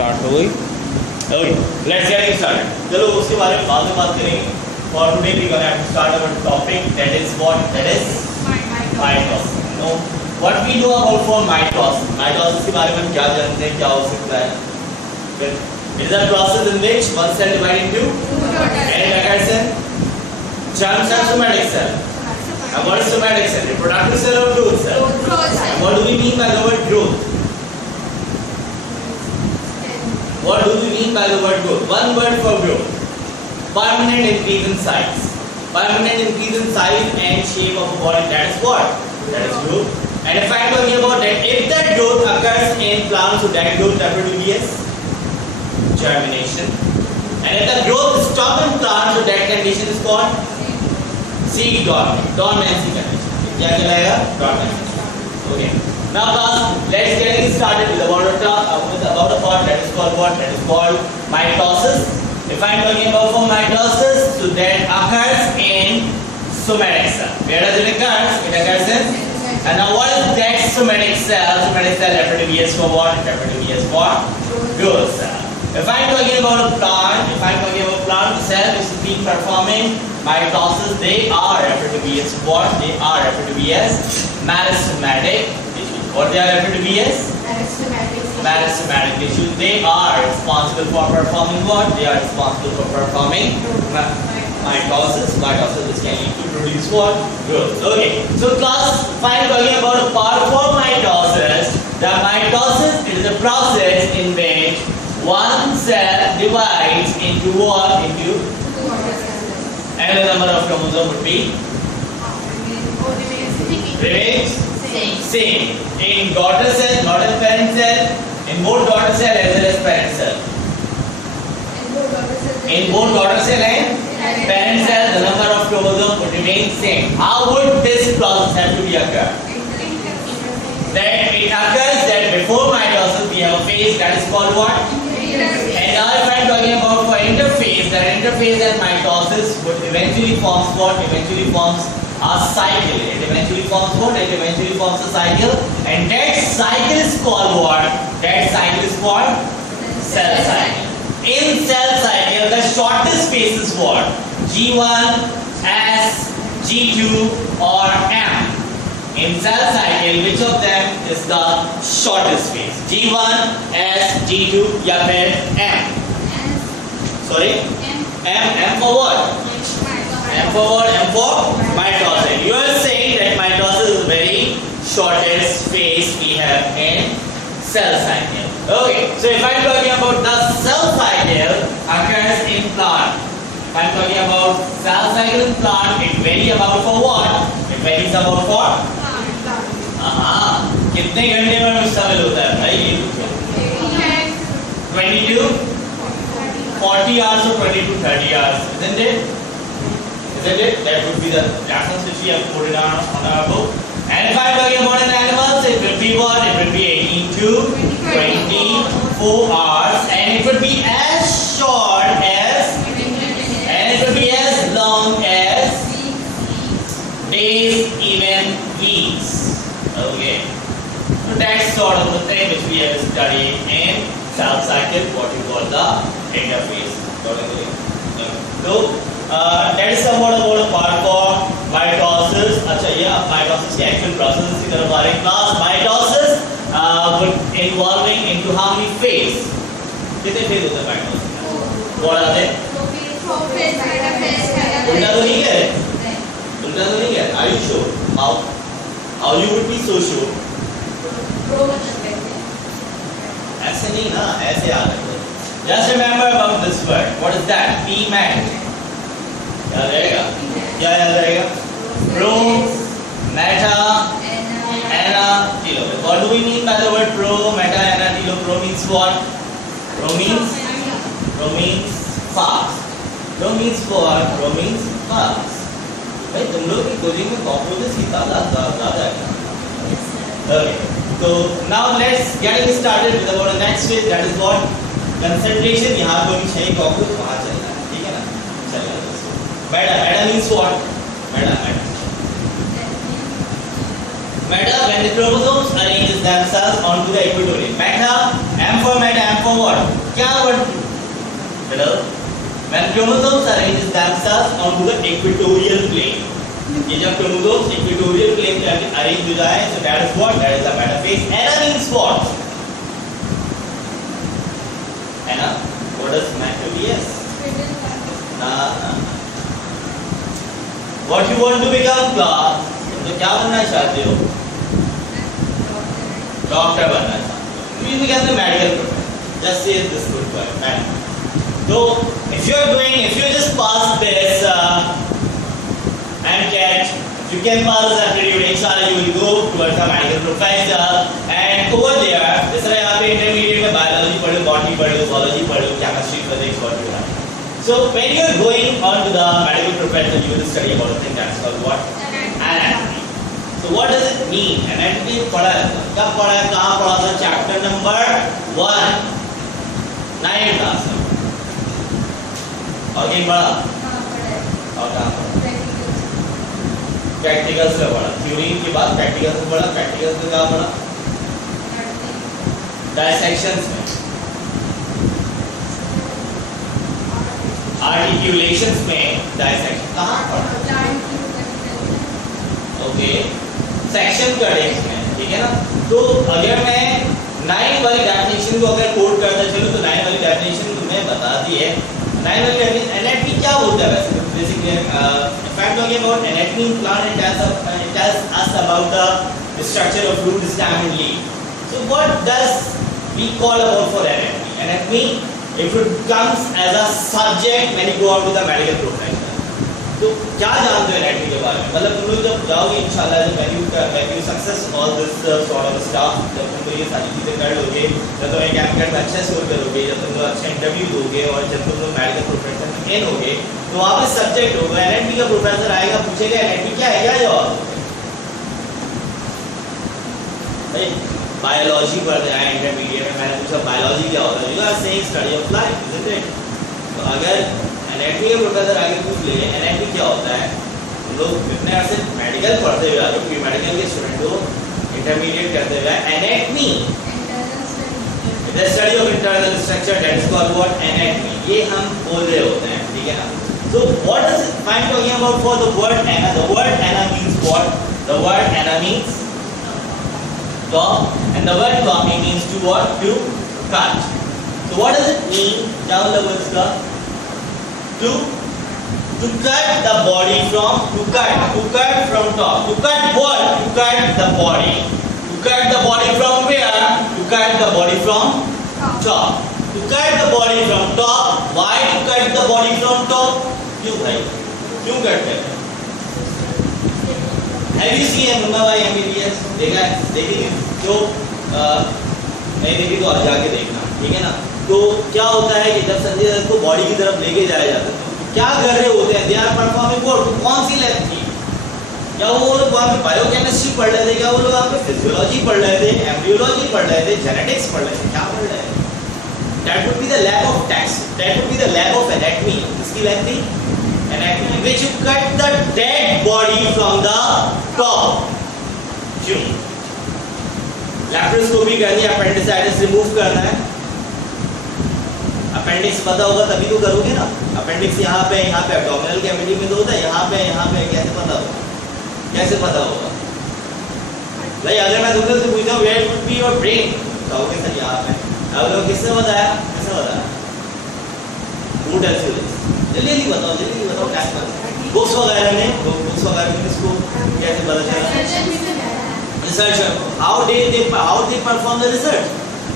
Start हो गई। Okay, let's get started. चलो उसके बारे में बाद में बात करेंगे। For today we gonna start our topic that is what, that is mitosis. No what we do about for mitosis. Mitosis के बारे में क्या जानते हैं, क्या हो सकता है? It is a process in which one cell divided into and occurs in germ cell, somatic cell. Now what is somatic cell? Reproductive cell or growth cell? What do we mean by the word growth? What do we mean by the word growth? One word for growth. Permanent increase in size. Permanent increase in size and shape of a body. That is what? That is growth. And if I am talking about that, if that growth occurs in plants, so that growth referred to be as germination. And if the growth stops in plants, so that condition is called seed dormancy condition. क्या कहलाएगा? Dormancy. Okay. Now class, let's get started with about a part that is called what? That is called mitosis. If I am talking about for mitosis, so that occurs in somatic cell. Where does it occur? It occurs in. And now what is that somatic cell? Somatic cell referred to be as for what? Referred to be as for growth cell. If I am talking about a plant, if I am talking about plant cell which is being performing mitosis, they are referred to be as what? They are referred to be as meristematic. What they are referred to be as? Meristematic tissues. They are responsible for performing what? They are responsible for performing mitosis. Mitosis which can lead to produce what? Growth. Okay. So class, if I am talking about a part for mitosis, the mitosis is a process in which one cell divides into what? Into and the number of chromosomes would be remains same. In daughter cell, not in parent cell. In both daughter cell as well as parent cell. In both daughter cell and parent cell, the number of chromosomes would remain same. How would this process have to be occur? That it occurs that before mitosis we have a phase that is called what? And now if I am talking about for interphase, that interphase and mitosis would eventually forms what? Eventually forms a cycle. It eventually forms what? It eventually forms a cycle, and that cycle is called what? That cycle is called cell cycle. In cell cycle, the shortest phase is what? G1, S, G2 or M. In cell cycle, which of them is the shortest phase? G1, S, G2 या फिर M? Sorry? M for what? M for what? M for mitosis. You are saying that mitosis is the very shortest phase we have in cell cycle. Okay, so if I am talking about the cell cycle occurs in plant. If I am talking about cell cycle in plant, it varies about for what? It varies about for कितने घंटे में शामिल होता है भाई? 22, 40 hours or 22, 30 hours, isn't it? Isn't it? That would be the reference which we have put it on our book. And if I am talking about an animal, it will be what? It will be 18 to 24 hours, and it would be as short as, and it would be as long as days, even weeks. Okay. So that's sort of the thing which we have studied in cell cycle, what we call the interphase. So that is somewhat about a part for mitosis. अच्छा ये mitosis के actual process की तरफ आ रहे हैं. Class mitosis would involving into how many phase? कितने phase होते हैं mitosis? What are they? उल्टा तो नहीं है? उल्टा तो नहीं है? Are you sure? How you would be so sure? ऐसे नहीं ना, ऐसे याद रखो. Just remember about this word. What is that? P-mat. याद रहेगा? क्या याद रहेगा? Pro, meta, ana, telo. What do we mean by the word pro, meta, ana, telo? Pro means what? Pro means fast. Pro means what? Pro means fast. भाई तुम लोग की coaching में कॉकरोचेस की तादाद ज़्यादा है. Okay. So now let's get started with about the next phase. That is what? Concentration. यहाँ कोई 6 कॉकरोच वहाँ चल रहा है, ठीक है ना? चलेगा. Meta means what? Meta. Meta when the chromosomes arrange arrange themselves onto the equatorial. Meta, M for meta, M for what? क्या word? Hello. When chromosomes arrange themselves onto the equatorial plane. ये जब chromosomes equatorial plane पे arrange हो जाए, so that is what? That is the metaphase. Ana means what? Ana. What does meta be? Yes. What you want to become class? तो क्या बनना चाहते हो? डॉक्टर बनना चाहते हो. You become the medical professional. Just say this good word, medical. So if you just pass this and catch, you can pass this aptitude. Inshallah, you will go towards the medical professor. And over there, जैसे यहाँ पे intermediate में biology पढ़ो, botany पढ़ो, zoology पढ़ो, chemistry, physics, what you want. So when you are going on to the medical profession, you will study about a thing that's called what? Anatomy. So what does it mean? Anatomy पढ़ा है. कब पढ़ा है? कहाँ पढ़ा था? Chapter number 1, 9th class. और कहीं पढ़ा? और कहाँ पढ़ा? प्रैक्टिकल्स में पढ़ा. थ्योरी के बाद प्रैक्टिकल्स में पढ़ा. प्रैक्टिकल्स में कहाँ पढ़ा? Dissections में. Articulations में dissection कहाँ पढ़ा? ओके. सेक्शन कटिंग्स में, ठीक है ना? तो अगर मैं 9 वाली डेफिनेशन को अगर कोट करता चलूं तो 9 वाली डेफिनेशन तुम्हें बता दी है. 9 वाली डेफिनेशन एनाटॉमी क्या होता है वैसे? Basically if I'm talking about anatomy in plant, it tells us about the structure of root, stem and leaf. So what does we call about for anatomy? Anatomy, if it comes as a subject when you go out to the medical profession. तो क्या जानते हो anatomy के बारे में? मतलब तुम लोग जब जाओगे इंशाल्लाह, जब when you success all this sort of stuff, जब तुम ये सारी चीजें कर लोगे, जब तुम एक कैंडिडेट में अच्छा स्कोर करोगे, जब तुम लोग अच्छा इंटरव्यू दोगे और जब तुम लोग मेडिकल प्रोफेशन में इन होगे, तो वहाँ पे सब्जेक्ट होगा एनाटॉमी का. प्रोफेसर आएगा, पूछेगा एनाटॉमी क्या है, क्या जवाब भाई? बायोलॉजी पढ़ते हैं इंटरमीडिएट में. मैंने पूछा बायोलॉजी क्या होता है? You are saying study of life, isn't it? तो अगर एनाटॉमी के प्रोफेसर आगे पूछ ले एनाटॉमी क्या होता है, हम लोग इतने अर्से मेडिकल पढ़ते हुए प्री मेडिकल के स्टूडेंट को इंटरमीडिएट करते हुए anatomy the study of internal structure, that is called what? Anatomy. ये हम बोल रहे होते हैं, ठीक है ना? So what does it find talking about for the word ana? The word ana means what? The word ana means top, and the word tomi means to what? To cut. So what does it mean? क्या मतलब है इसका? To cut the body from, to cut from top. To cut what? To cut the body. To cut the body from where? To cut the body from top. To cut the body from top. Why to cut the body from top? क्यों भाई? क्यों करते हैं? Have you seen Munna भाई MBBS? देखा है? देखेंगे तो नहीं देखी तो आज जाके देखना, ठीक है ना? तो क्या होता है कि जब संजय दत्त को बॉडी की तरफ लेके जाया जाता है तो क्या कर रहे होते हैं? They are performing what? कौन सी लैब थी? क्या वो लोग वहाँ पे बायोकेमिस्ट्री पढ़ रहे थे? क्या वो लोग वहाँ पे फिजियोलॉजी पढ़ रहे थे, एम्ब्रियोलॉजी पढ़ रहे थे, जेनेटिक्स पढ़ रहे थे? क्या पढ़ रहे थे? That would be the lab of text. That would be the lab of anatomy. इसकी लैब थी anatomy, which you cut the dead body from the top. क्यों? लैप्रोस्कोपी करनी है, अपेंडिसाइटिस रिमूव करना है. अपेंडिक्स पता होगा तभी तो करोगे ना. अपेंडिक्स यहाँ पे एब्डोमिनल कैविटी में तो होता है, यहाँ पे कैसे पता होगा? कैसे पता होगा भाई? अगर मैं तुमसे पूछता हूँ where would be your brain, कहोगे सर यहाँ पे. अब लोग किसने बताया? किसने बताया? Who tells you this? जल्दी बताओ टाइम पर. बुक्स वगैरह में किसको कैसे पता चला? Researcher. How they perform the research?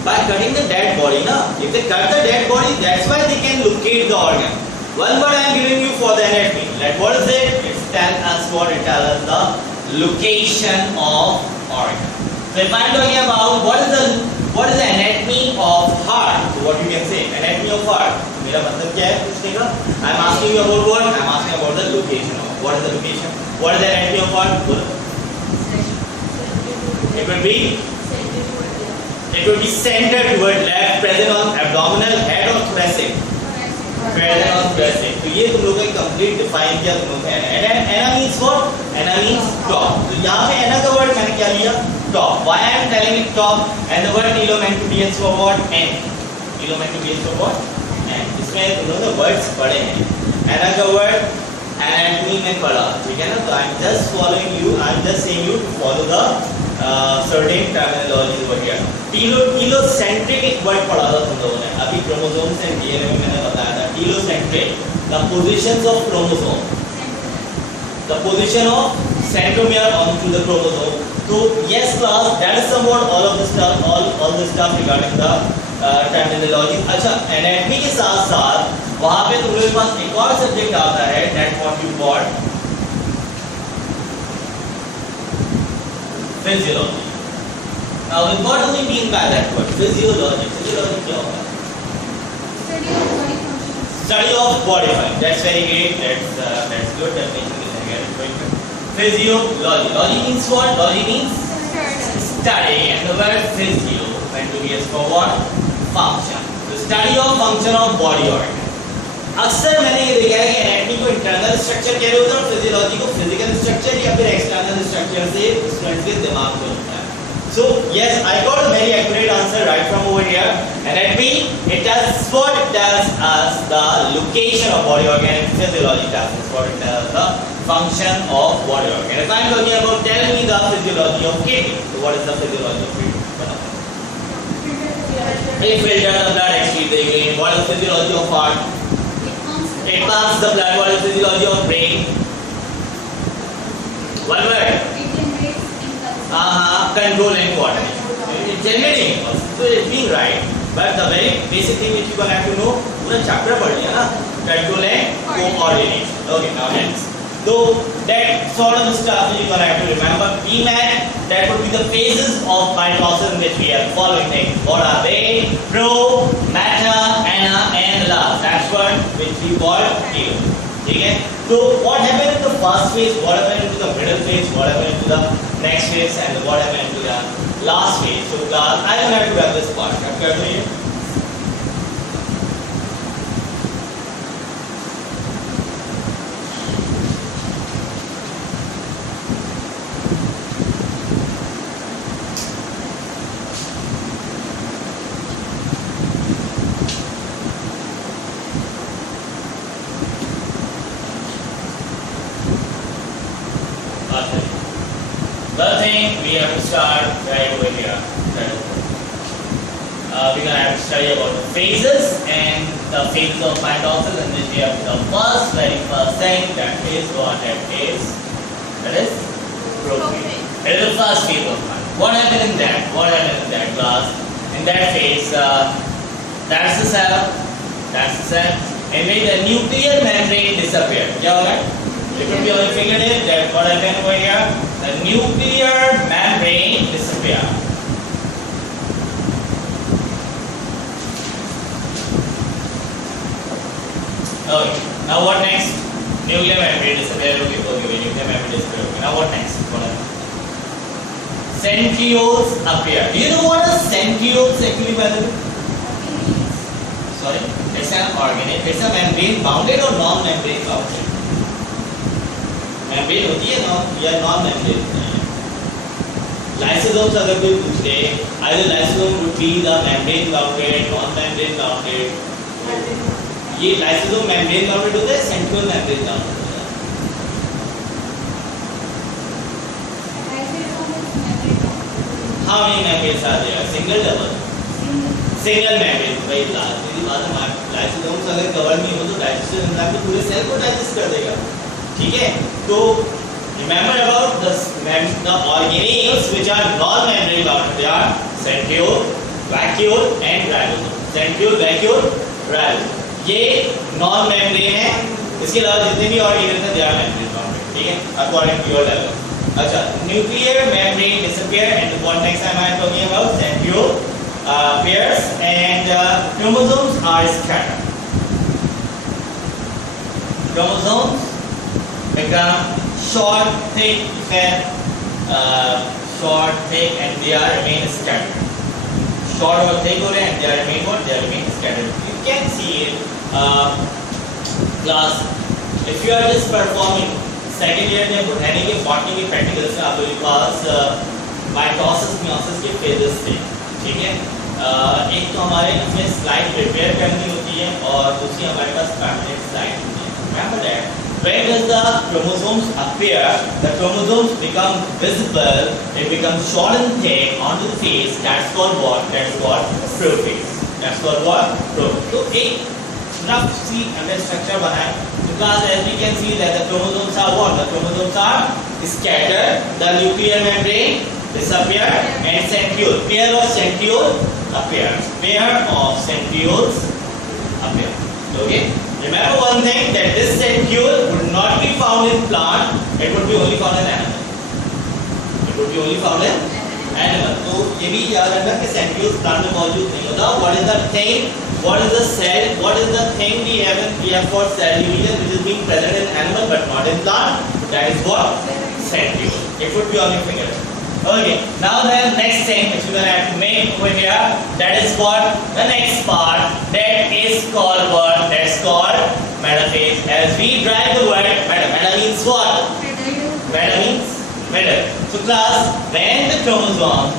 By cutting the dead body, na? If they cut the dead body, that's why they can locate the organ. One word I am giving you for the anatomy. Like what is it? It tells us what? It tells us the location of organ. So if I am talking about what is the anatomy of heart, so what you can say? Anatomy of heart. मेरा मतलब क्या है पूछने का? I am asking you about what? I am asking about the location of. What is the location? What is the anatomy of heart? It would be centered toward left, present on abdominal, head or thoracic. Present on thoracic. तो ये तुम लोगों ने complete define किया तुम लोगों ने. Ana means what? Ana means top. तो यहाँ पे ana का word मैंने क्या दिया top. Why I am telling it top? And the word telo meant to be as for what? End. Telo meant to be as for what? End. इसमें उन्होंने words पढ़े हैं. Another word anatomy में पढ़ा, ठीक है ना? तो I am just following you. I am just saying you to follow the certain terminology over here. Telocentric एक word पढ़ा था तुम लोगों ने. अभी chromosomes and DNA में मैंने बताया था. Telocentric, the positions of chromosome, the position of centromere onto the chromosome. So yes class, that is somewhat all of the stuff, all the stuff regarding the terminology. अच्छा, anatomy के साथ साथ वहाँ पे तुम लोगों के पास एक और सब्जेक्ट आता है, that what you got physiology. Now what do we mean by that word physiology? Physiology क्या होगा? Study of body function. That's very great. That's good. Definition is here. Physiology. Logy means what? Logy means study, and the word physio meant to be as for what? Function. The study of function of body organ. अक्सर मैंने ये देखा है कि anatomy को internal structure कह रहे होते हैं और फिजियोलॉजी को फिजिकल स्ट्रक्चर या फिर एक्सटर्नल स्ट्रक्चर से स्टूडेंट्स के दिमाग में होता है. So yes, I got a very accurate answer right from over here. Anatomy, it tells what it tells us the location of body organ, and physiology tells us what it tells the function of body organ. If I am talking about, tell me the physiology of kidney. So what is the physiology of kidney? It filters the blood, excretes the urine. What is the physiology of heart? It pumps the blood. What is the physiology of brain? One word. Controlling coordination. It's generating impulse. So it's being right. But the very basic thing which you gonna have to know, पूरा chapter पढ़ लिया ना? Controlling coordination. Okay, now next. So that sort of stuff you gonna have to remember. PMAT, that would be the phases of mitosis in which we are following things. What are they? Pro, meta, ana, and last. That's what which we call telo. ठीक है? So what happened in the first phase? What happened into the middle phase? What happened into the next phase? And what happened into the last phase? So class, I don't have to wrap this part. अब कर दो ये. We have to start right over here. We're going to have to study about the phases and the phases of mitosis, and then we have the very first thing, that is what that is prophase. It is the first phase of mitosis. What happened in that? What happened in that class? In that phase, that's the cell, and when the nuclear membrane disappeared. क्या होगा? It could be only figured in that what happened over here. The nuclear membrane disappeared. Okay. Now what next? Nuclear membrane disappeared. Okay. Nuclear membrane disappeared. Okay. Now what next? Centrioles appear. Do you know what a centrioles actually by the way? Sorry. It's an organ. It's a membrane bounded or non-membrane bounded? membrane होती है ना या non membrane होता है. Lysosomes अगर कोई पूछ ले, either lysosome would be the membrane bounded, non-membrane bounded. ये lysosome membrane bounded होता है, central membrane bounded होता है. हाँ ये membrane साथ है, single double. Single membrane भाई लास्ट की बात है. Lysosomes अगर कवर नहीं हो तो digestion एंजाइम तो पूरे सेल को डाइजेस्ट कर देगा. ठीक है, तो remember about the organelles which are non-membrane bounded. They are centriole, vacuole and ribosome. Centriole, vacuole, ribosome. ये non-membrane है. इसके अलावा जितने भी organelles हैं they are membrane bounded. ठीक है, according to your level. अच्छा, nuclear membrane disappear and what next time I am talking about? Centriole pairs and chromosomes are scattered. Chromosomes become short, thick, fat, short, thick, and they are remain scattered. Short or thick, and they are remain what? They are remain scattered. You can see it, class. If you are just performing second year में बुढ़ाने के botany के practicals में आप लोगों के पास mitosis meiosis के phases थे, ठीक है। एक तो हमारे इसमें स्लाइड प्रिपेयर करनी होती है और दूसरी हमारे पास परमानेंट स्लाइड होती है। Remember that when does the chromosomes appear, the chromosomes become visible, it becomes short and thick onto the face. That's called what? That's called prophase. That's called what? Prophase. तो एक rough सी structure बना है because as we can see that the chromosomes are what? The chromosomes are scattered. The nuclear membrane disappear and centriole, pair of centriole appears. Pair of centrioles appear. Okay. Remember one thing that this centriole would not be found in plant. It would be only found in animal. It would be only found in animal. तो ये भी याद रखना कि centrioles plant में मौजूद नहीं होता. What is the thing? What is the cell? What is the thing we have for cell division which is being present in animal but not in plant? That is what? Centriole. It would be on your finger. Okay, now the next thing which we're going to have to make over here, that is what the next part, that is called what? That's called metaphase. As we drive the word meta, meta means what? Meta means middle. So class, when the chromosome,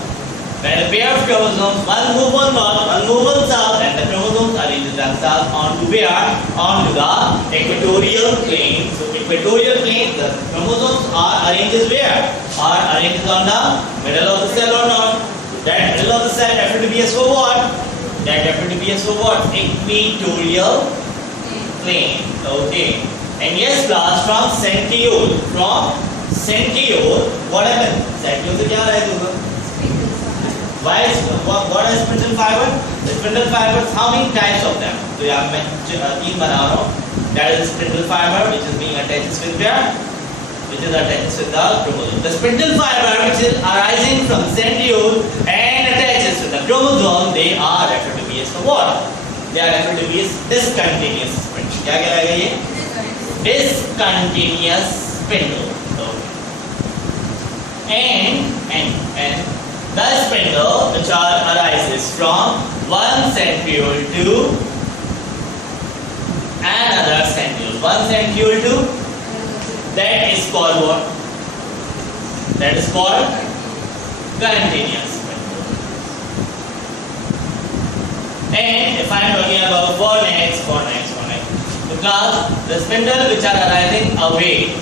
when a pair of chromosomes, one move on north, one move on south, and the chromosomes arrange themselves onto where? Onto the equatorial plane. So equatorial plane, the chromosomes are arranged where? Are arranged on the middle of the cell or not? That middle of the cell definitely be for what? That definitely be for what? Equatorial plane. Okay. And yes class, from centriole, what happened? Centriole से क्या रह होगा? Why is what is spindle fiber? The spindle fibers, how many types of them? तो यहाँ मैं तीन बना रहा हूँ. That is spindle fiber which is being attached with where? Which is attached with the chromosome. The spindle fiber which is arising from centriole and attaches to the chromosome, they are referred to be as what? They are referred to be as discontinuous spindle. क्या कहलाएगा ये? Discontinuous spindle. And the spindle which arises from one centriole to another centriole. One centriole to, that is called what? That is called continuous spindle. And if I am talking about for next. The class, the spindle which are arising away.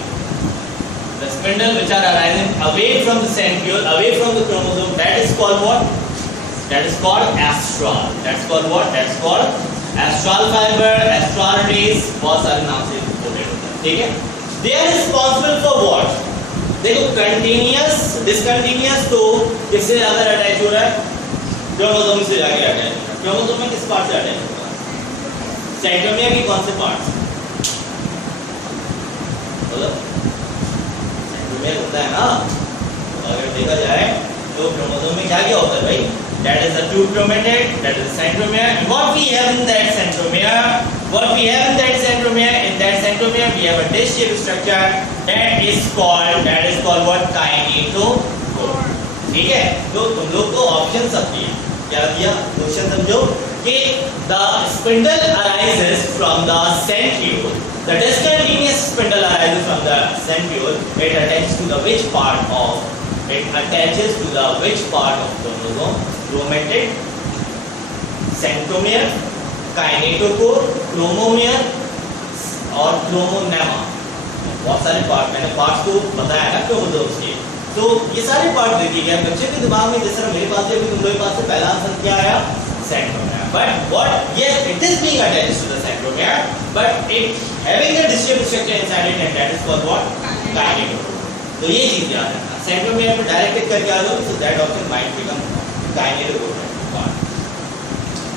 The spindle which are arising away from the centriole, away from the chromosome, that is called what? That is called astral. That's called what? That's called astral fiber, astral rays. बहुत सारे नाम से quoted होता है, ठीक है? They are responsible for what? देखो continuous, discontinuous तो किससे ज़्यादा अटैच हो रहा है? क्रोमोसोम से जाके अटैच हो रहा है. क्रोमोसोम में किस पार्ट से अटैच होगा? सेंट्रोमियर की कौन से पार्ट से? बोलो. में होता है ना. अगर देखा जाए तो क्रोमोसोम में क्या क्या होता है भाई? That is the two chromatid, that is the centromere. And what we have in that centromere? In that centromere we have a dish-shaped structure that is called what? Kinetochore. ठीक है? तो तुम लोग को ऑप्शन सब दिए. क्या दिया? क्वेश्चन समझो कि the spindle arises from the centriole. The discontinuous spindle arises from the centriole. It attaches to the which part of chromosome? Chromatid, centromere, kinetochore, chromomere और chromonema. बहुत सारे पार्ट, मैंने पार्ट्स को बताया ना क्रोमोसोम्स के. तो ये सारे पार्ट देखिए क्या बच्चे के दिमाग में, जैसे मेरे पास से, तुम लोगों के पास से पहला आंसर क्या आया? Centromere. But what? Yes, it is being attached to the centromere, but it having a dish-shaped structure inside it, and that is called what? Kinetochore. तो ये चीज याद रखना. Centromere पे डायरेक्ट करके आ जाओ, so that option might become kinetochore.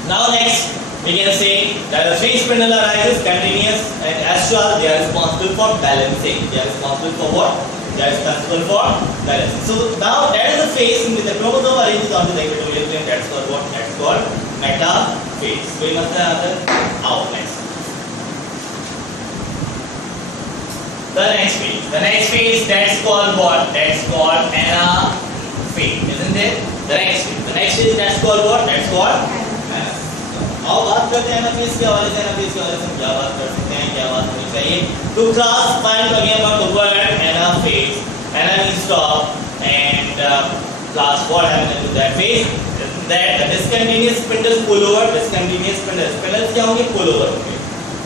Now next, we can say that the three spindle arises, continuous and astral. They are responsible for balancing. They are responsible for what? They are responsible for balancing. So now that is the phase in which the chromosome arranges onto the equatorial plane. That's called what? That's called metaphase. कोई मसला आता है? आओ next. The next phase, that's called what? That's called anaphase, isn't it? The next phase, that's called what? That's called anaphase. आओ बात करते हैं anaphase के हवाले से. anaphase के हवाले से क्या बात कर सकते हैं, क्या बात होनी चाहिए? To class, find talking about the word anaphase. Ana means stop, and last what happens into that phase? That the discontinuous spindles pull over. Discontinuous spindles क्या होंगे? Pull over होंगे.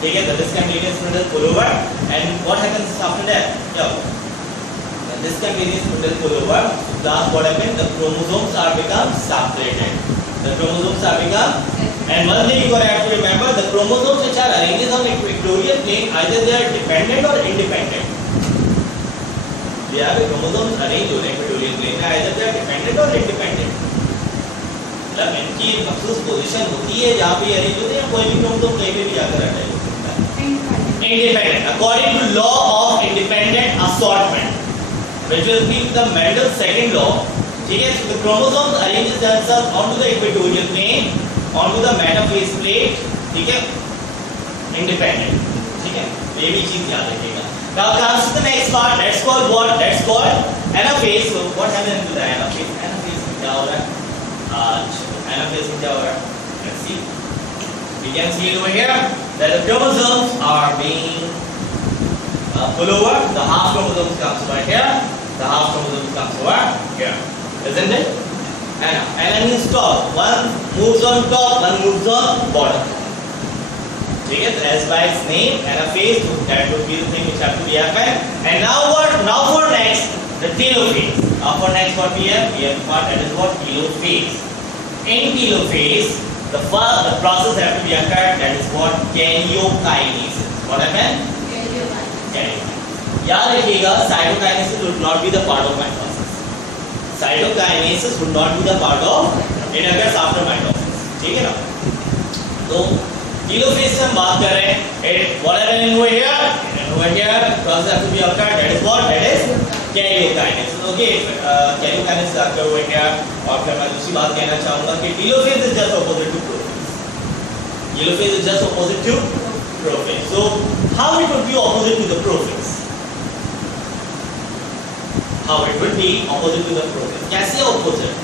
ठीक है? The discontinuous spindles pull over, and what happens after that? क्या होगा? The discontinuous spindles pull over. Last what happens? The chromosomes are become separated. The chromosomes are become, and one thing you have to remember: the chromosomes which are arranged on the equatorial plane, either they are dependent or independent. They are the chromosomes arranged on the equatorial plane, either they are dependent or independent. मतलब इनकी एक मखसूस position होती है जहाँ पे arrange होते हैं, कोई भी क्रोमोसोम कहीं पे भी जाकर अटैच हो सकता है. Independent, according to law of independent assortment, which will be the Mendel's second law. ठीक है, so the chromosomes arranges themselves onto the equatorial plane, onto the metaphase plate. ठीक है, independent. ठीक है, तो ये भी चीज याद रखिएगा. Now comes to the next part. That's called what? That's called anaphase. So what happens to the anaphase? Anaphase में क्या हो रहा है? Anaphase में क्या हो रहा है? Let's see. We can see it over here that the chromosomes are being pulled over. The half chromosomes comes over here. The half chromosomes comes over here. Isn't it? Ana means top. One moves on top, one moves on bottom. ठीक है, as by its name, anaphase, so that would be the thing which have to be occurred. And now what? Now for next, the telophase. Now for next what we have? We have part that is what? Telophase. In telophase, the process have to be occurred. That is what? Karyokinesis. What happened? Karyokinesis. याद रखिएगा, cytokinesis would not be the part of mitosis. Cytokinesis would not be the part of. It occurs after mitosis. ठीक है ना? तो telophase से हम बात कर रहे हैं. What happened over here? Over here, process have to be occurred. That is what? That is karyokinesis. Okay, karyokinesis occur over here. और फिर मैं दूसरी बात कहना चाहूँगा कि telophase is just opposite to prophase. Telophase is just opposite to prophase. So how it would be opposite to the prophase? How it would be opposite to the prophase? कैसे opposite?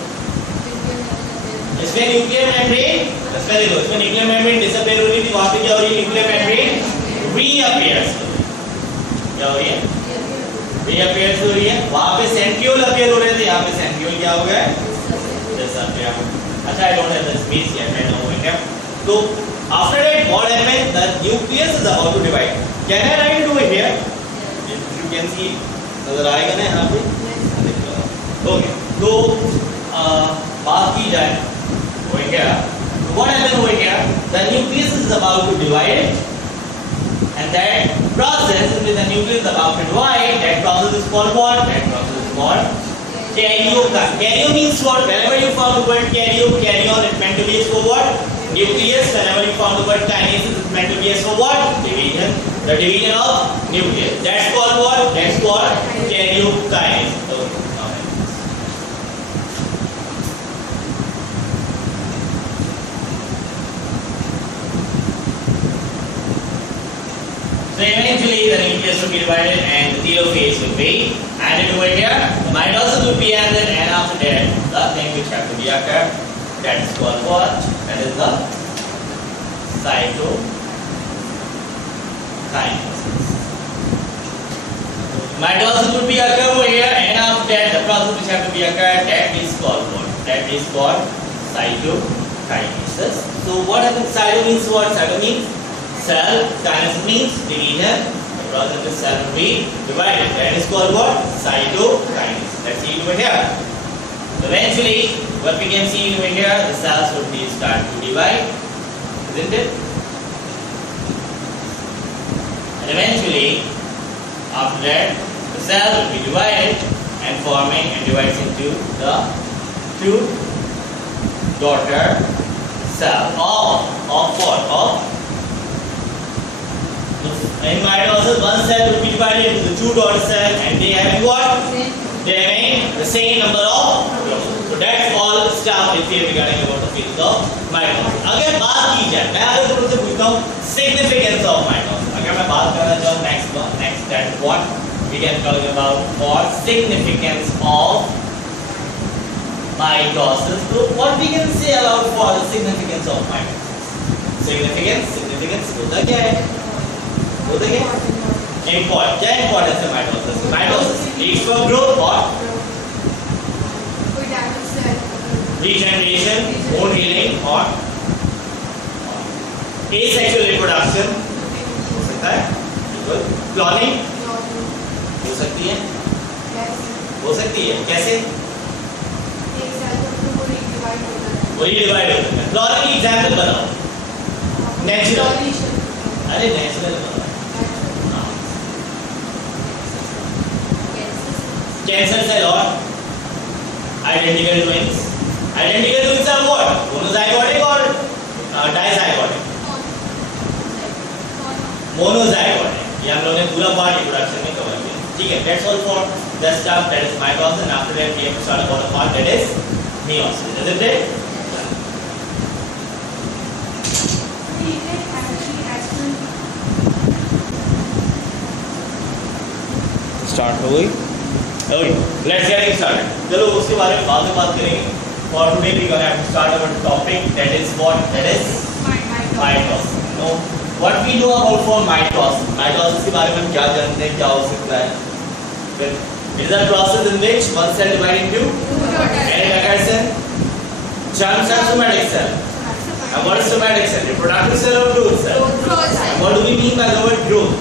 इसमें न्यूक्लियर मेम्ब्रेन, इसमें देखो, इसमें nuclear membrane disappear हो रही थी, वहाँ पे क्या हो रही है? Nuclear membrane reappears. क्या हो रही है? रीअपियर्स हो रही है. वहाँ पे सेंट्रियोल अपीयर हो रहे थे, यहाँ पे सेंट्रियोल क्या हो गया है? डिसअपियर. अच्छा, I don't have the space yet right now over here. So after that, what happens? The nucleus is about to divide. Can I write it over here? If you can see, नजर आएगा ना यहाँ पे? Okay. तो बात की जाए over here. What happens over here? The nucleus is about to divide, and that process, when the nucleus is about to divide, that process is called what? That process is called karyokinesis. Karyo means what? Whenever you found the word karyo, karyon, it meant to be as for what? Nucleus. Whenever you found the word kinesis, it meant to be as for what? Division. The division of nucleus. That's called what? That's called karyokinesis. So eventually the nucleus will be divided and the telophase will be added over here. The mitosis will be added, and after that the thing which have to be occurred, that is called what? That is the cytokinesis. Mitosis will be occurred over here, and after that the process which have to be occurred, that is called what? That is called cytokinesis. So what happens? Cyto means what? Cyto means cell. Kinesis means division. The process of the cell will be divided. That is called what? Cytokinesis. Let's see it over here. Eventually, what we can see over here, the cells would be start to divide, isn't it? And eventually, after that, the cell will be divided and forming and divides into the two daughter cell of what? Of in mitosis, one cell will be divided into the two daughter cells, and they having what? They having the same number of chromosomes. So that's all stuff is here regarding about the field of mitosis. अगर बात की जाए, मैं अगर तुमसे पूछता हूँ significance of mitosis. अगर मैं बात करना चाहूँ next that what we can talk about for significance of mitosis. So what we can say about for the significance of mitosis? Significance होता क्या है? होता क्या? Important. क्या importance है mitosis? Mitosis leads for growth or regeneration, wound healing और asexual reproduction हो सकता है, cloning हो सकती है, कैसे? वो डिवाइड होता है। क्लोनिंग एग्जांपल बताओ। नेचुरल, अरे नेचुरल बताओ। कैंसर सेल और identical twins. Identical twins are what? Monozygotic और डाइजाइगोटिक? मोनोजाइगोटिक। ये हम लोगों ने पूरा पार्ट रिप्रोडक्शन में कवर किया। ठीक है, that's all for the stuff that is mitosis and after that we have to start about the part that is meiosis, isn't it? Start हो गई। Okay, let's get started. चलो उसके बारे में बाद में बात करेंगे। For today we gonna have to start our topic that is what? That is mitosis. No, what we know about for mitosis? Mitosis के बारे में हम क्या जानते हैं, क्या हो सकता है? It is a process in which one cell divides into and it occurs in germ cell, somatic cell. And what is somatic cell? Reproductive cell or growth cell? And what do we mean by the word growth?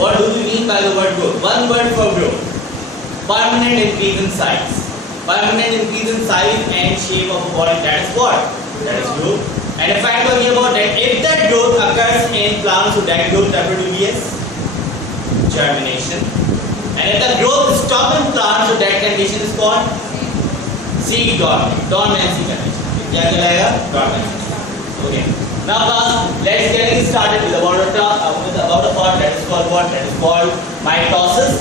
What do we mean by the word growth? One word for growth. Permanent increase in size. Permanent increase in size and shape of a body. That is what? That is growth. And if I am talking about that, if that growth occurs in plants, so that growth referred to be as germination. And if the growth stops in plants, so that condition is called seed dormancy condition. क्या कहलाएगा? Dormancy. Okay. Now class, let's get started with about a part that is called what? That is called mitosis.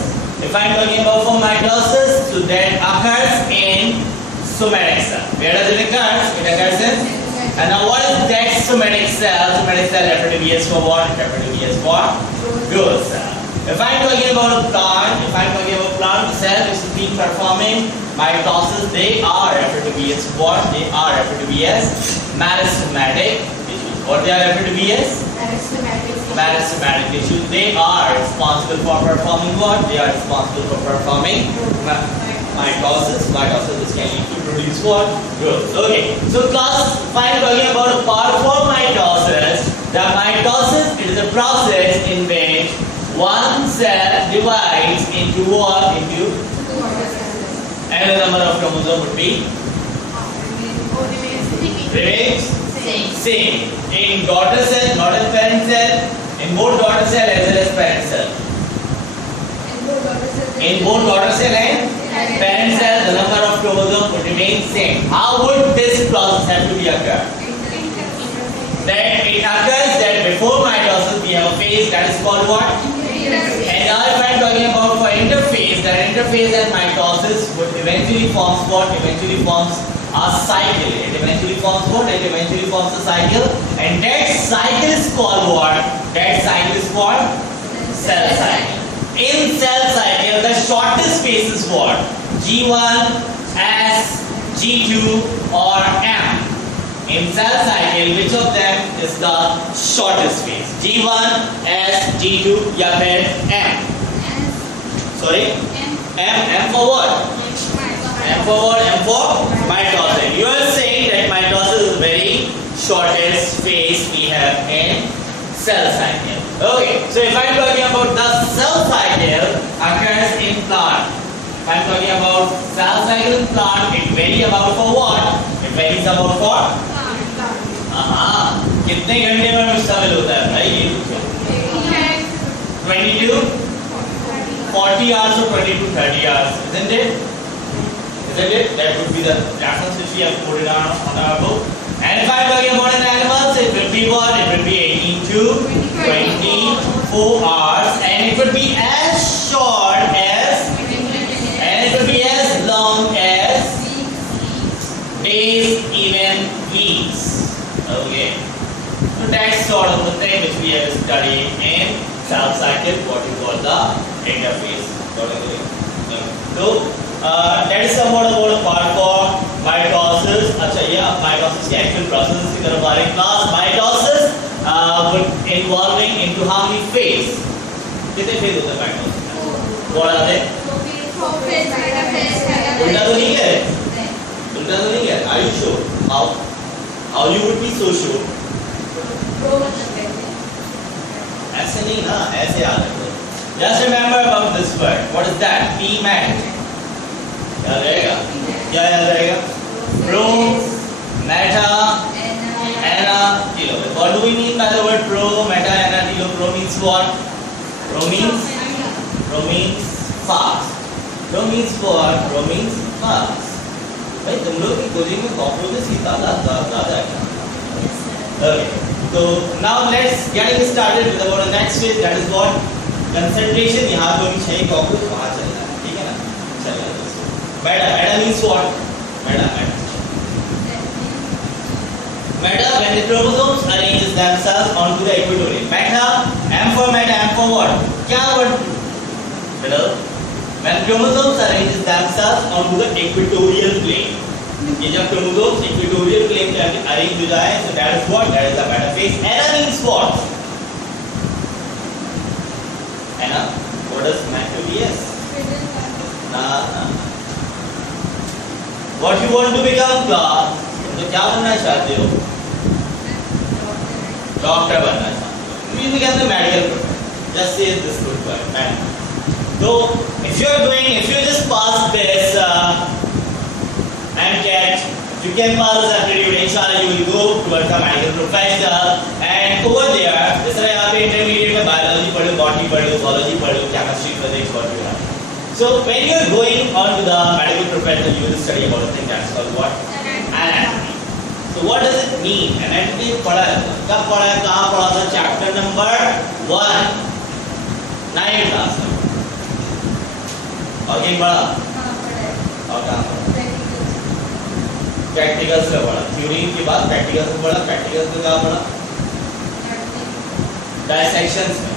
If I am talking about for mitosis, so that occurs in somatic cell. Where does it occur? It occurs in. And now what is that somatic cell? Somatic cell referred to be as for what? Referred to be as what? Growth cell. If I am talking about a plant, cell which is being performing mitosis, they are referred to be as what? They are referred to be as meristematic tissues. What they are referred to be as? Meristematic tissues. They are responsible for performing what? They are responsible for performing mitosis. Mitosis which can lead to produce what? Growth. Okay. So class, if I am talking about a part for mitosis, the mitosis is a process in which one cell divides into what? Into and the number of chromosomes would be remains same in daughter cell, not in parent cell, in both daughter cell as well as parent cell. In both daughter cell and parent cell, the number of chromosomes would remain same. How would this process have to be occur? That it occurs that before mitosis we have a phase that is called what? And now if I am talking about for interphase, that interphase and mitosis would eventually forms what? Eventually forms a cycle. It eventually forms what? It eventually forms a cycle, and that cycle is called what? That cycle is called cell cycle. In cell cycle, the shortest phase is what? G1, S, G2 or M. In cell cycle, which of them is the shortest phase? G1, S, G2 या फिर M? Sorry? M for what? M for what? M for mitosis. You are saying that mitosis is the very shortest phase we have in cell cycle. Okay, so if I am talking about the cell cycle occurs in plant. If I am talking about cell cycle in plant, it varies about for what? It varies about for कितने घंटे में मुश्तमिल होता है भाई? ये पूछो। 22, 40 hours or 20 to 30 hours, isn't it? Isn't it? That would be the reference which we have put it on our book. And if I am talking about an animals, it will be what? It will be 18 to 24 hours, and it would be as short as, and it would be as long as days, even weeks. Okay. So that's sort of the thing which we have studied in cell cycle, what is called the interphase. So that is somewhat about a part for mitosis. अच्छा ये mitosis के actual process की तरफ आ रहे हैं. Class mitosis would involving into how many phase? कितने phase होते हैं mitosis? What are they? 4 phase. उल्टा तो नहीं कह रहे, उल्टा तो नहीं कह रहे। Are you sure? How you would be so sure? ऐसे नहीं ना, ऐसे याद रखो। Just remember about this word. What is that? P-mat. याद रहेगा? क्या याद रहेगा? Pro, meta, ana, kilo. What do we mean by the word pro, meta, ana, kilo? Pro means what? Pro means fast. Pro means what? Pro means fast. भाई तुम लोग की coaching में कॉकरोचेस की तादाद ज़्यादा है। Okay. So now let's getting started with about the next phase, that is what concentration। यहाँ तो भी 6 कॉकरोच वहाँ चल रहा है, ठीक है ना? चलेगा दोस्तों। Meta means what? Meta when the chromosomes arranges themselves onto the equatorial. Meta, M for meta, M for what? क्या word? Better. When chromosomes arranges themselves onto the equatorial plane. ये जब chromosomes equatorial plane पे arrange हो जाए, so that is what? That is the metaphase. Ana means what? Ana, what does meant to be? Yes. What you want to become class? तो क्या बनना चाहते हो? डॉक्टर बनना चाहते हो। You become the medical professional. Just say this good word. So if you just pass this and get, you can pass this aptitude, inshallah you will go towards the medical professional, and over there, जिस तरह यहाँ पे intermediate में biology पढ़ो, botany पढ़ो, zoology पढ़ो, chemistry, physics, what you have. So when you are going on to the medical professional, you will study about a thing that's called what? Anatomy. So what does it mean? Anatomy पढ़ा है, कब पढ़ा है, कहाँ पढ़ा था? Chapter number 1, 9th class में। और कहीं पढ़ा? और कहाँ पढ़ा? प्रैक्टिकल्स में पढ़ा। थ्योरी के बाद प्रैक्टिकल्स में पढ़ा। प्रैक्टिकल्स में कहाँ पढ़ा? डायसेक्शंस में।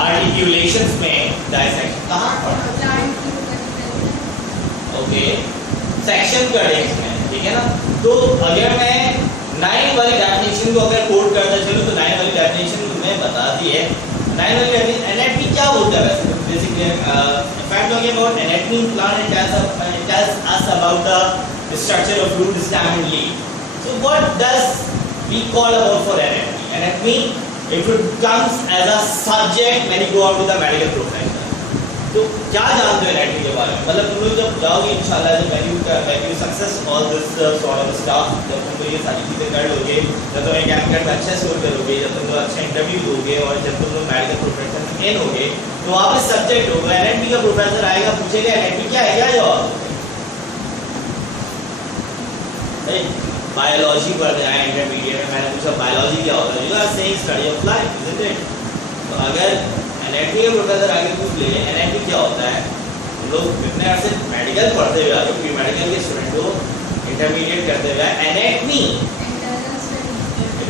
आर्टिकुलेशंस में डायसेक्शन कहाँ पढ़ा? ओके, सेक्शन कटिंग्स में, ठीक है ना? तो अगर मैं 9 वाली डेफिनेशन को अगर कोड करता चलूं तो 9 वाली डेफिनेशन तुम्हें बता दी है। 9 वाली डेफिनेशन एनाटॉमी क्या होता है वैसे? Basically if I'm talking about anatomy in plant, it tells us about the structure of root, stem and leaf. So what does we call about for anatomy? Anatomy, it comes as a subject when you go out to the medical professional. तो क्या जानते हो anatomy के बारे में? मतलब तुम लोग जब जाओगे इंशाल्लाह, जब when you success all this sort of stuff, जब तुम लोग ये सारी चीज़ें कर लोगे, जब तुम एक एमकेट में अच्छा स्कोर करोगे, जब तुम लोग अच्छा इंटरव्यू दोगे और जब तुम लोग मेडिकल प्रोफेशन में इन होगे, तो वहाँ पे सब्जेक्ट होगा एनाटॉमी का। प्रोफेसर आएगा, पूछेगा एनाटॉमी क्या है, क्या जवाब? बायोलॉजी पढ़ रहे हैं इंटरमीडिएट में, मैंने पूछा बायोलॉजी क्या होता है? You are saying study of life, isn't it? तो अगर एनाटॉमी का प्रोफेसर आगे पूछ ले एनाटॉमी क्या होता है, हम लोग इतने अर्से मेडिकल पढ़ते हुए आगे, प्री मेडिकल के स्टूडेंट को इंटरमीडिएट करते हुए anatomy,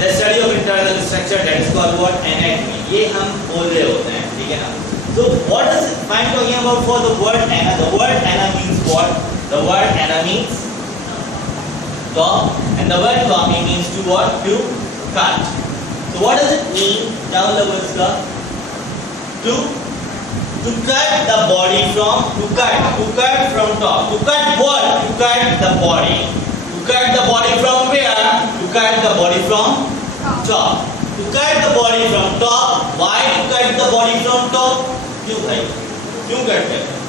the study of internal structure, that is called what? Anatomy. ये हम बोल रहे होते हैं, ठीक है ना? So what does it I'm talking about for the word ana? The word ana means what? The word ana means top, and the word top means to what? To cut. So what does it mean? Down the words ka to cut the body from, to cut from top. To cut what? To cut the body. To cut the body from where? To cut the body from top. To cut the body from top. Why to cut the body from top? क्यों भाई? क्यों cut करते हैं?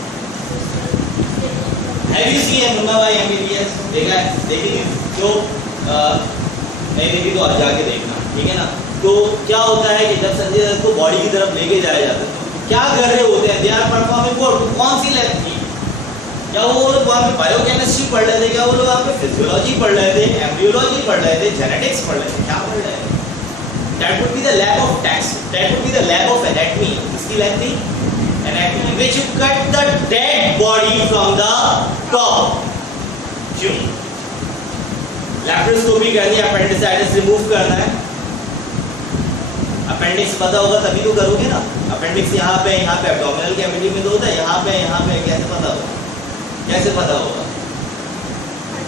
Have you seen Munna भाई MBBS? देखा है? देखिए जो नहीं देखी तो आज जाके देखना, ठीक है ना? तो क्या होता है कि जब संजय दत्त को बॉडी की तरफ लेके जाया जाता है तो क्या कर रहे होते हैं? They are performing what? कौन सी लैब थी? क्या वो लोग वहाँ पे बायोकेमिस्ट्री पढ़ रहे थे? क्या वो लोग वहाँ पे फिजियोलॉजी पढ़ रहे थे, एम्ब्रियोलॉजी पढ़ रहे थे, जेनेटिक्स पढ़ रहे थे? क्या पढ़ रहे थे? That would be the lab of text. That would be the lab of anatomy. इसकी लैब थी anatomy, which you cut the dead body from the top. क्यों? लैप्रोस्कोपी करनी है, अपेंडिसाइटिस रिमूव करना है। अपेंडिक्स पता होगा तभी तो करोगे ना। अपेंडिक्स यहाँ पे एब्डोमिनल कैविटी में तो होता है, यहाँ पे कैसे पता होगा? कैसे पता होगा?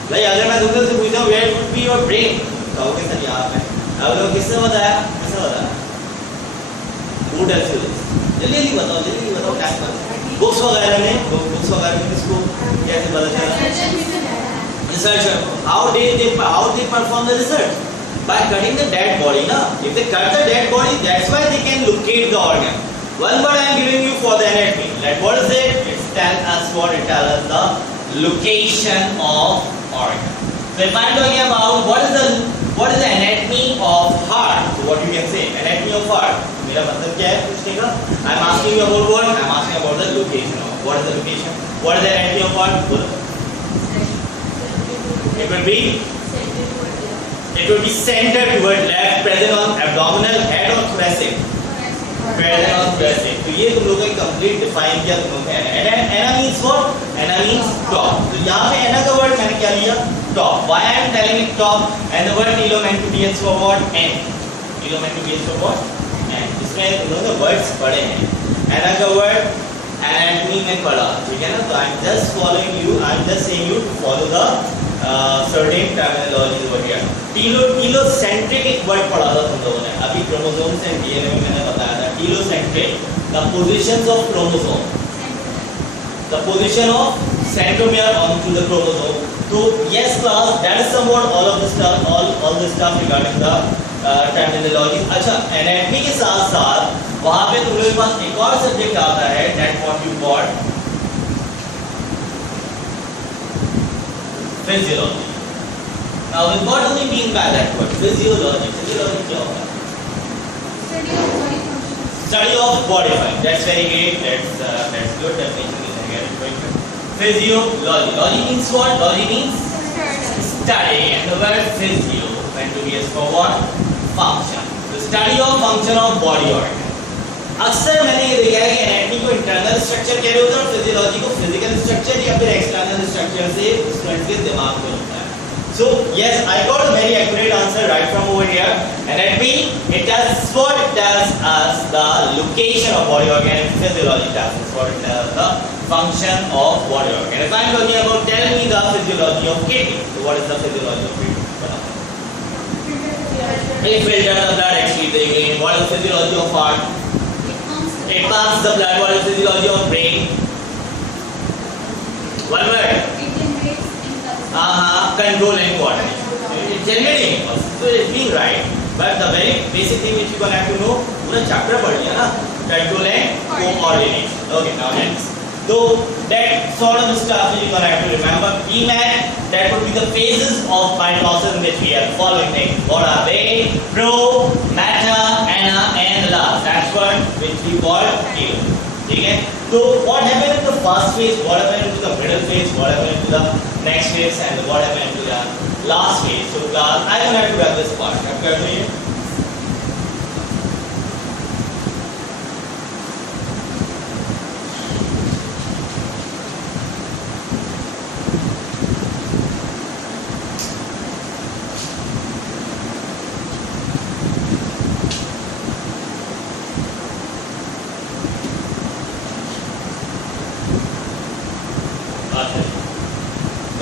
भाई अगर मैं तुमसे से पूछता हूँ where would be your brain, कहोगे सर यहाँ पे। अब लोग किसने बताया? Who tells you this? जल्दी बताओ टाइम पर। वगैरह ने बुक्स वगैरह में इसको कैसे पता चला? Researcher. How they perform the research? By cutting the dead body, na? If they cut the dead body, that's why they can locate the organ. One word I am giving you for the anatomy. Like what is it? It's tell us what it tells us the location of organ. So if I am talking about what is the anatomy of heart, so what you can say anatomy of heart. मेरा मतलब क्या है पूछने का? I am asking you about what? I am asking about the location of. What is the location? What is the anatomy of heart? It would be centered toward left, present on abdominal, head or thoracic. Present on thoracic. तो ये तुम लोगों को complete define किया तुम लोगों ने. Ana means what? Ana means top. तो यहाँ पे ana का वर्ड मैंने क्या लिया? Top. Why I am telling it top? And the word tilo meant to be for what? End. Tilo meant to be for what? End. इसमें तुम लोगों ने वर्ड्स पढ़े हैं. Ana का वर्ड anatomy में पढ़ा, ठीक है ना? तो I am just following you. I am just saying you to follow the certain terminology over here. Telocentric एक वर्ड पढ़ा था तुम लोगों ने अभी क्रोमोसोम्स एंड डीएनए में मैंने बताया था. Telocentric, the positions of chromosome, the position of centromere onto the chromosome. So yes class, that is somewhat all of the stuff, all the stuff regarding the terminology. अच्छा, anatomy के साथ साथ वहाँ पे तुम लोगों के पास एक और सब्जेक्ट आता है, that what you call physiology. Now what do we mean by that word? Physiology. Physiology क्या होता है? Study of body function. That's very great. That's good. Definition is again. Physiology. Logy means what? Logy means study, and the word physio meant to be used for what? Function. The study of function of body organ. अक्सर मैंने ये देखा है कि anatomy को internal structure कह रहे होते हैं और फिजियोलॉजी को फिजिकल स्ट्रक्चर या फिर एक्सटर्नल स्ट्रक्चर से स्टूडेंट के दिमाग में होता है. So yes, I got a very accurate answer right from over here. Anatomy, it tells what? It tells us the location of body organ. And physiology tells us what? It tells the function of body organ. If I am talking about, tell me the physiology of kidney. So what is the physiology of kidney? It filters the blood, actually the urine. What is the physiology of heart? It pumps the blood. What is the physiology of brain? One word. Controlling coordination. It's generating impulse. So it's being right. But the very basic thing which you gonna have to know, पूरा chapter पढ़ लिया ना? Control and coordination. Okay, now next. So that sort of stuff you gonna have to remember. PMAT, that would be the phases of mitosis which we are following next. What are they? Pro, meta, ana, and last. That's what which we call telo. Okay? So what happened in the first phase? What happened into the middle phase? What happened into the next phase? And what happened into the last phase? So class, I don't have to wrap this part. Have to do it.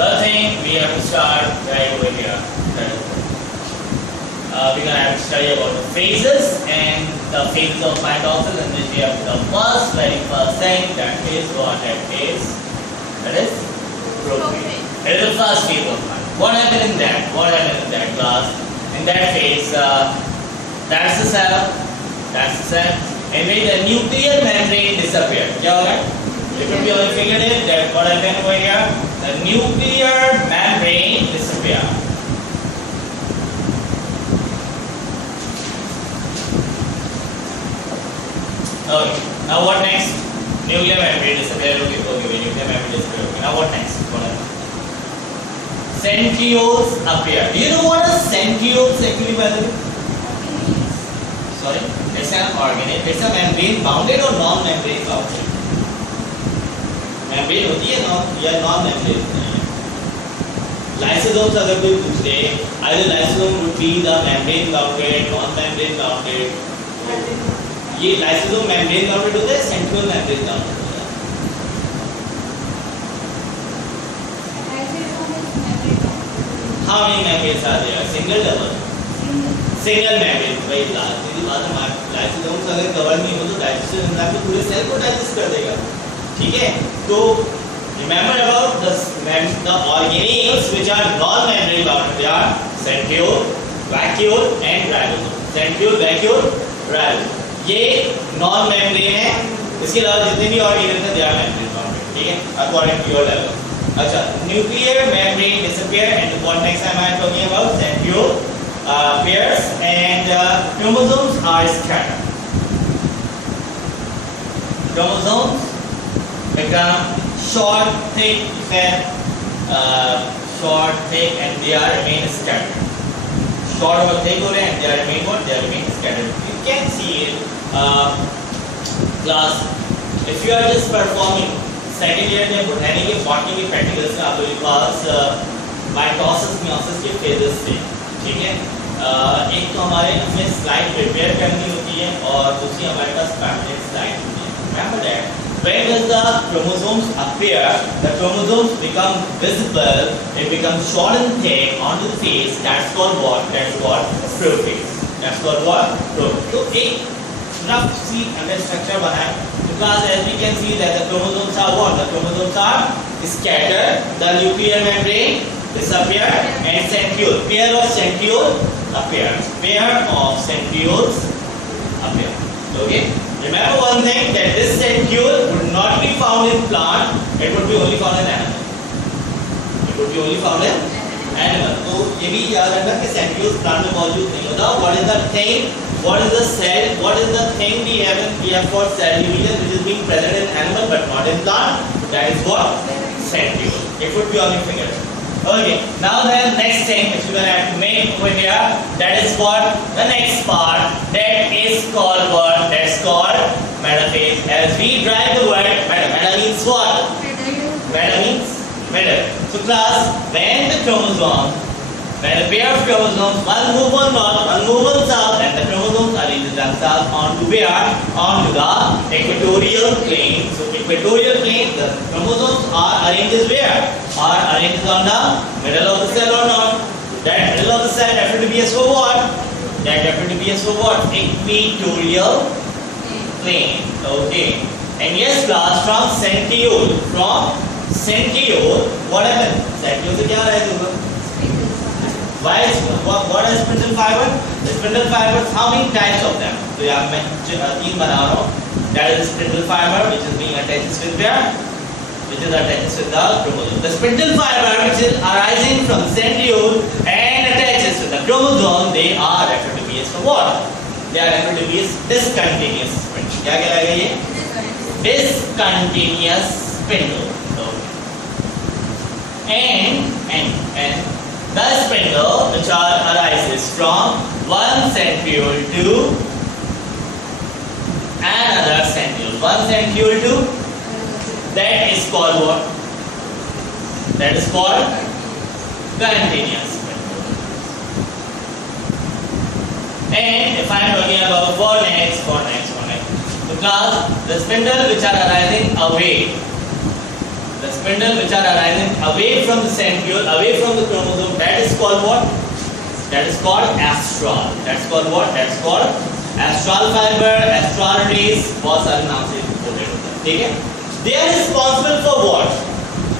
The thing we have to start right over here. We're gonna have to study about the phases and the phases of mitosis, and then we have the very first thing that is what? That is procreation. It is the first phase of mitosis. What happened in that? What happened in that class? In that phase, that's the cell. In which the nuclear membrane disappeared. क्या होगा? You could be only figured it that what happened over here? The nuclear membrane disappeared. Okay. Now what next? Nuclear membrane disappeared. Okay. Nuclear membrane disappeared. Okay. Now what next? What happened? Centrioles appear. Do you know what a centriole actually, by the way? Sorry? It's an organelle. It's a membrane bounded or non-membrane bounded? membrane होती है या non membrane होती है. Lysosomes अगर कोई पूछ ले, either lysosome would be the membrane bounded, non-membrane bounded. ये lysosome membrane bounded होता है, centriole membrane bounded होता है. How many membranes are there? Single, double? Single membrane. भाई लास्ट की बात है, lysosomes अगर कवर नहीं हो तो digestion एंजाइम पूरे सेल को डाइजेस्ट कर देगा. ठीक है, तो remember about the organelles which are non-membrane bounded. They are centriole, vacuole and ribosome. Centriole, vacuole, ribosome. ये non-membrane है. इसके अलावा जितने भी organelles हैं they are membrane bounded. ठीक है, according to your level. अच्छा, nuclear membrane disappear and what next am I talking about? Centriole pairs and chromosomes are scattered. Chromosomes become short, thick, fat, short, thick, and they are remain scattered. Short or thick हो रहे हैं, they are remain what? They are remain scattered. You can see it, class. If you are just performing second year में रहने के botany के practicals में आप लोगों के पास mitosis, meiosis के phases थे, ठीक है? एक तो हमारे अपने स्लाइड प्रिपेयर करनी होती है और दूसरी हमारे पास पैम्फलेट स्लाइड होती है. Remember that. When does the chromosomes appear? The chromosomes become visible. They become short and thick onto the face. That's called what? That's called prophase. That's called what? Prophase. So एक rough सी under structure बना है. Because as we can see that the chromosomes are what? The chromosomes are scattered. The nuclear membrane disappear and centriole. Pair of centriole appear. Pair of centrioles appear. Okay. Remember one thing that this centriole would not be found in plant. It would be only found in animal. It would be only found in animal. तो ये भी याद रखना कि centrioles plant में मौजूद नहीं होता. What is the thing? What is the cell? What is the thing we have for cell division which is being present in animal but not in plant? That is what? Centriole. It would be on your finger. Okay. Now the next thing which we are going to make over here, that is what the next part. That is called what? That's called metaphase. As we drive the word meta. Meta means what? Meta means middle. So class, when the chromosome, when a pair of chromosomes, one move on north, one move on south, and the chromosomes arrange themselves onto where? Onto the equatorial plane. So equatorial plane, the chromosomes are arranged where? Are arranged on the middle of the cell or not? That middle of the cell referred to be as for what? That referred to be as for what? Equatorial plane. Okay. And yes class, from centriole, what happened? Centriole से क्या रह जाएगा? Why is what is spindle fiber? The spindle fibers, how many types of them? तो यहाँ मैं तीन बना रहा हूँ. That is spindle fiber which is being attached with where? Which is attached with the chromosome. The spindle fiber which is arising from centriole and attaches with the chromosome, they are referred to be as what? They are referred to be as discontinuous spindle. क्या कहलाएगा ये? Discontinuous spindle. And the spindle which arises from one centriole to another centriole. One centriole to, that is called what? That is called continuous spindle. And if I am talking about for next. So class, the spindle which are arising away. The spindle which are arising away from the centriole, away from the chromosome, that is called what? That is called astral. That's called what? That's called astral fiber, astral rays. बहुत सारे नाम से reported होता है, ठीक है? They are responsible for what?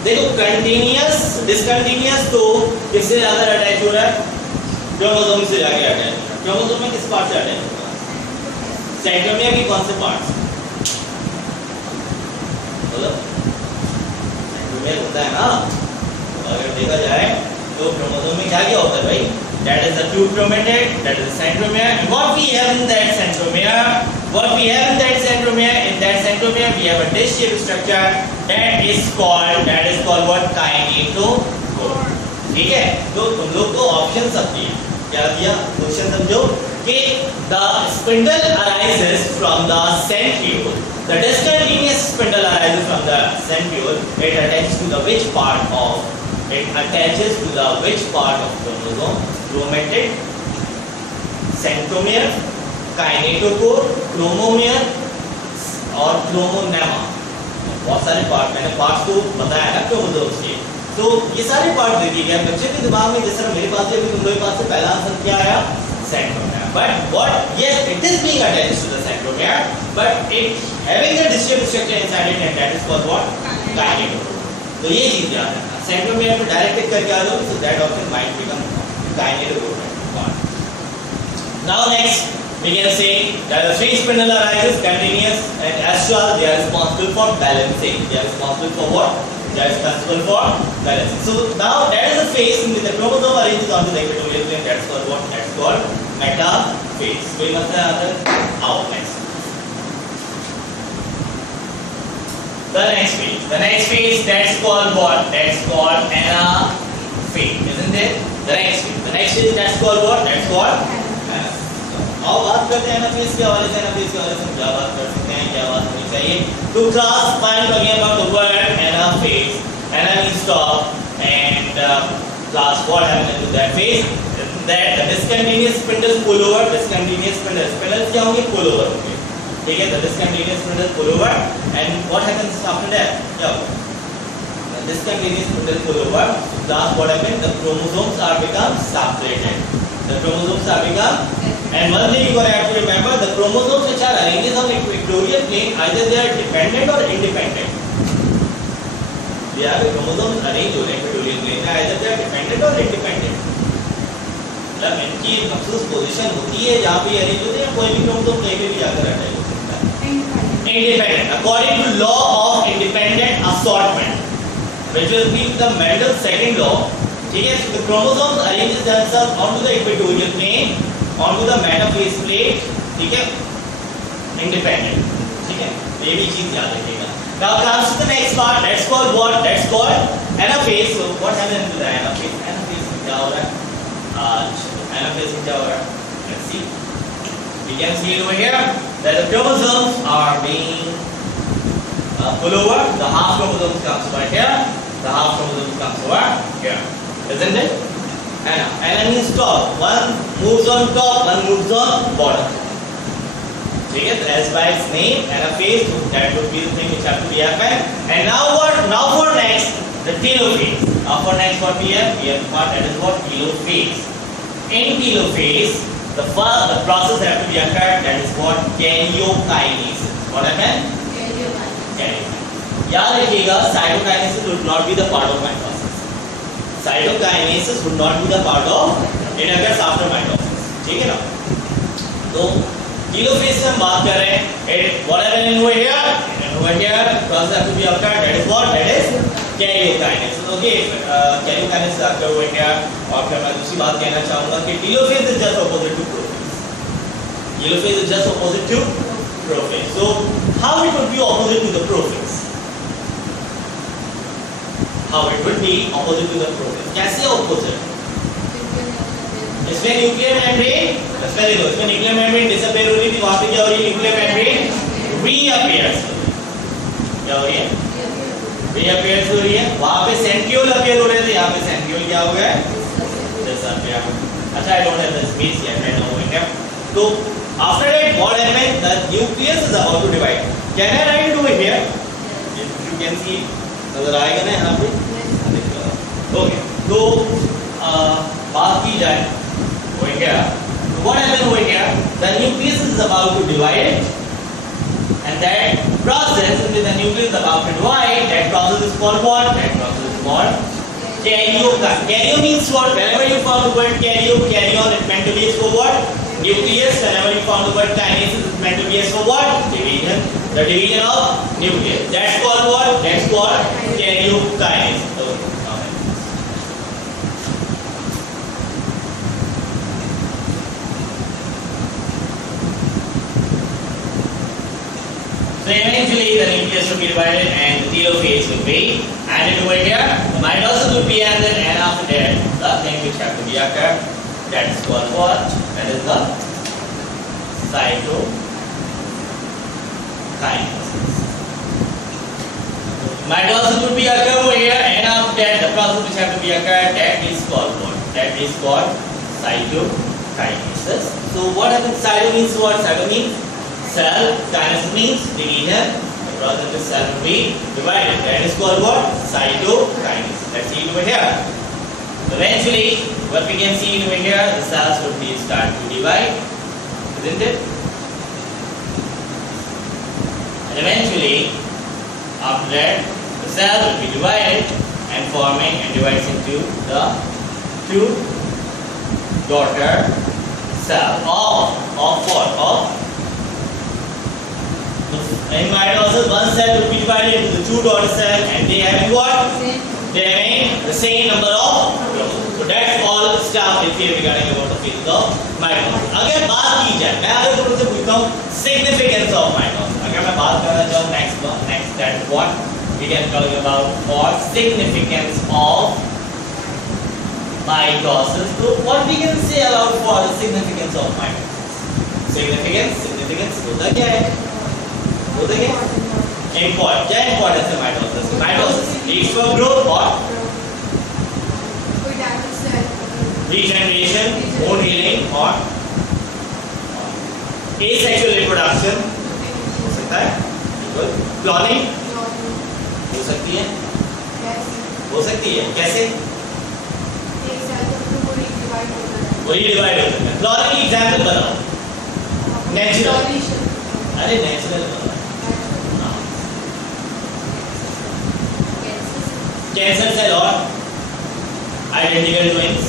देखो continuous, discontinuous तो किससे ज़्यादा अटैच हो रहा है? क्रोमोसोम से जाके अटैच हो रहा है. क्रोमोसोम में किस पार्ट से अटैच होता है? सेंट्रोमियर की कौन से पार्ट? बोलो. में होता है ना. अगर देखा जाए तो क्रोमोसोम में क्या क्या होता है भाई? That is the two chromatid, that is the centromere. And what we have in that centromere? In that centromere we have a dish-shaped structure that is called what? Kinetochore. ठीक है? तो तुम लोग को ऑप्शन सब दिए. क्या दिया? क्वेश्चन समझो कि the spindle arises from the centriole. The discontinuous spindle arises from the centriole. It attaches to the which part of chromosome? Chromatid, centromere, kinetochore, chromomere और chromonema. बहुत सारे पार्ट, मैंने पार्ट्स तो बताया ना क्रोमोसोम्स के. तो ये सारे पार्ट दे दिए गए. बच्चे के दिमाग में जिस तरह मेरे पास है, तुम लोगों के पास से पहला आंसर क्या आया? Centromere. But what? Yes, it is being attached to the centromere. here, but it having the distributed structure inside it, and that is called what? Kinetochore. तो ये चीज याद रखना. सेंट्रोमियर में आप डायरेक्ट टिक करके आ जाओ, so that option might become kinetochore. Now next we can say that the three spindle arises continuous and astral. They are responsible for balancing. They are responsible for what? They are responsible for balancing. So now that is the phase in which the chromosome arranges onto the equatorial plane. That's called what? That's called metaphase. कोई मतलब यहाँ तक? Out next. The next phase that's called what? That's called anaphase, isn't it? The next phase that's called what? That's called anaphase. आओ बात करते हैं anaphase के हवाले से. एनाफेज के हवाले से हम क्या बात कर सकते हैं, क्या बात होनी चाहिए? To class find again about the word anaphase. Ana means stop, and class what happens to that phase? That the discontinuous spindles pull over. Discontinuous spindles क्या होंगे? Pull over होंगे. ठीक है, the discontinuous spindles pull over, and what happens after that? क्या होगा? The discontinuous spindles pull over. Class what happens? The chromosomes are become separated. The chromosomes are become. And one thing you have to remember, the chromosomes which are arranged on the equatorial plane, either they are dependent or independent. They are the chromosomes arranged on the equatorial plane, either they are dependent or independent. मतलब इनकी एक मखसूस position होती है जहाँ पे arrange होते हैं, कोई भी क्रोमोसोम कहीं पे भी जाकर अटैच हो सकता है. Independent. According to law of independent assortment, which will be the Mendel's second law, ठीक है, the chromosomes arrange themselves onto the equatorial plane, onto the metaphase plate, ठीक है, independent, ठीक है, ये भी चीज याद रखिएगा. Now comes to the next part. That's called what? That's called anaphase. So what happens to the anaphase? Anaphase में क्या हो रहा है? Anaphase में क्या हो रहा है? Let's see. We can see it over here that the chromosomes are being pulled over. The half chromosomes comes over here. The half chromosomes comes over here. Isn't it? Ana means top. One moves on top, one moves on bottom. ठीक है, as by its name, anaphase, that would be the thing which have to be happen. And now what? Now for next, the telophase. Now for next what we have part that is what? Telophase. In telophase, the process have to be occurred. That is what? Karyokinesis. What happened? Karyokinesis. याद रखिएगा, cytokinesis would not be the part of mitosis. Cytokinesis would not be the part of. It occurs after mitosis. ठीक है ना? तो telophase से हम बात कर रहे हैं. What happened over here? Over here, process have to be occurred. That is what? That is karyokinesis. Okay, karyokinesis occur over here. और फिर मैं दूसरी बात कहना चाहूँगा कि telophase is just opposite to prophase. Telophase is just opposite to prophase. So how it would be opposite to the prophase? How it would be opposite to the prophase? कैसे opposite? इसमें न्यूक्लियर मेम्ब्रेन, इसमें देखो, इसमें nuclear membrane disappear हो रही थी, वहाँ पे क्या हो रही है? Nuclear membrane reappears. क्या हो रही है? रीअपियर्स हो रही है. वहाँ पे सेंट्रियोल अपीयर हो रहे थे, यहाँ पे सेंट्रियोल क्या हो गया? डिसअपियर. अच्छा, I don't have the space yet. I know it. So after that, what happened? The nucleus is about to divide. Can I write it over here? You can see. नजर आएगा ना यहाँ पे? Okay. तो बात की जाए over here. What happened over here? The nucleus is about to divide, and that process, when the nucleus is about to divide, that process is called what? That process is called karyokinesis. Karyo means what? Whenever you found the word karyo, karyon, it meant to be used for what? Nucleus. Whenever you found the word kinesis, it meant to be used for what? Division. The division of nucleus. That's called what? That's called karyokinesis. So eventually the nucleus will be divided and the telophase will be added over here. The mitosis will be added, and after that the thing which have to be occurred, that is called what? That is the cytokinesis. Mitosis will be occurred over here, and after that the process which have to be occurred, that is called what? That is called cytokinesis. So what happens? Cyto means what? Cyto means cell. Kinesis means division. The process of cell will be divided. That is called what? Cytokinesis. Let's see it over here. Eventually, what we can see over here, the cells would be start to divide, isn't it? And eventually, after that, the cell will be divided and forming and divides into the two daughter cell of what? In mitosis, one cell will be divided into the two daughter cell and they having what? They having the same number of chromosomes. So that's all stuff if you regarding about the phases of mitosis. अगर बात की जाए, मैं अगर तुमसे पूछता हूँ significance of mitosis. अगर मैं बात करना चाहूँ next that what we can talk about for significance of mitosis. So what we can say about for the significance of mitosis? Significance होता क्या है? होता क्या? Important. क्या importance है mitosis? Mitosis leads to growth or regeneration, bone healing or asexual reproduction हो सकता है. Cloning हो सकती है. हो सकती है. कैसे? वो डिवाइड होता है. Cloning की एग्जांपल बताओ. Natural. अरे natural बताओ. Cancer cell or identical twins.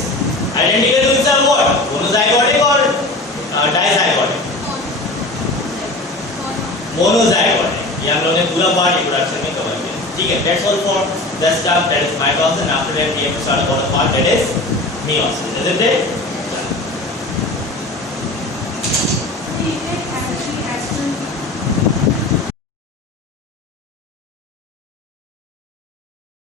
Identical twins are what? Monozygotic or dizygotic? Monozygotic. ये हम लोगों ने पूरा पार्ट रिप्रोडक्शन में कवर किया. ठीक है. That's all for the stuff that is mitosis, and after that we have to start about the part that is meiosis. Isn't it?